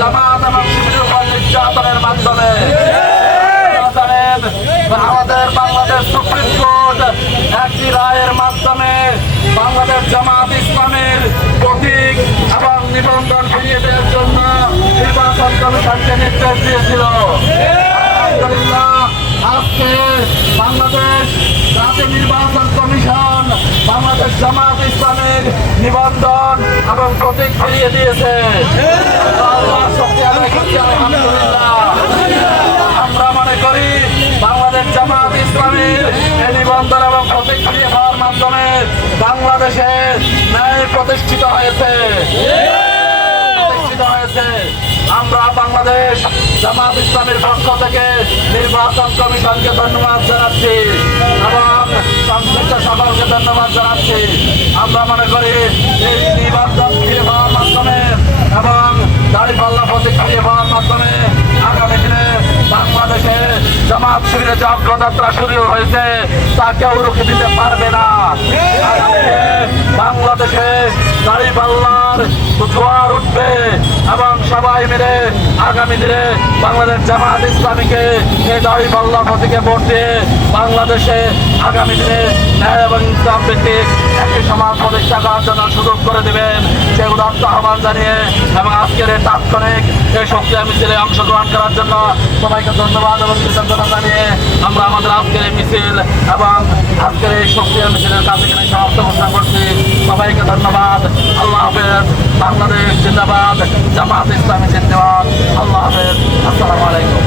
জামাত এবং নির্যাতনের মাধ্যমে। আমাদের বাংলাদেশ সুপ্রিম কোর্ট একটি রায়ের মাধ্যমে বাংলাদেশ জামাত ইসলামের প্রতীক এবং নিবন্ধন ফিরিয়ে দেওয়ার জন্য নির্বাচন কমিশনকে নির্দেশ দিয়েছিল। আজকে বাংলাদেশ রাজ্য নির্বাচন কমিশন বাংলাদেশ জামাত ইসলামের নিবন্ধন এবং প্রতীক ফিরিয়ে দিয়েছে। আমরা মনে করি বাংলাদেশ জামাত ইসলামের এই নিবন্ধন এবং প্রতীক ফিরিয়ে পাওয়ার মাধ্যমে বাংলাদেশে ন্যায় প্রতিষ্ঠিত হয়েছে। প্রতিষ্ঠিত হয়েছে। আমরা বাংলাদেশ জামাত ইসলামের পক্ষ থেকে নির্বাচন কমিশনকে ধন্যবাদ জানাচ্ছি এবং সংশ্লিষ্ট সকলকে ধন্যবাদ জানাচ্ছি। আমরা মনে করি মাধ্যমে এবং দাঁড়িপাল্লা প্রতীক ফিরে পাওয়ার মাধ্যমে আগামী দিনে বাংলাদেশে জামাত শিবিরে যে অগ্রযাত্রা শুরু হয়েছে তা কেউ রুখে দিতে পারবে না। বাংলাদেশে দাঁড়িপাল্লার জোয়ার উঠবে এবং সবাই মিলে আগামী দিনে বাংলাদেশ জামাত ইসলামীকে এই দাঁড়িপাল্লা প্রতীকে ভোট দিয়ে বাংলাদেশে আগামী দিনে ন্যায় এবং ইসলাম ভিত্তিক একটি সমাজ প্রতিষ্ঠা করার জন্য সুযোগ করে দেবেন সেই উদাত্ত আহ্বান জানিয়ে, এবং আজকের এই তাৎক্ষণিক এই শক্তি মিছিলে অংশগ্রহণ করার জন্য সবাইকে ধন্যবাদ এবং কৃতজ্ঞতা জানিয়ে আমরা আমাদের আজকের এই মিছিল এবং আজকের এই শক্তি মিছিলের কাছে এখানে সমাপ্ত ঘোষণা করছি। সবাইকে ধন্যবাদ। আল্লাহ হাফেজ। বাংলাদেশ জিন্দাবাদ জাপাত ইসলামী জিন্দাবাদ। আল্লাহ হাফেজ। আসসালামু আলাইকুম।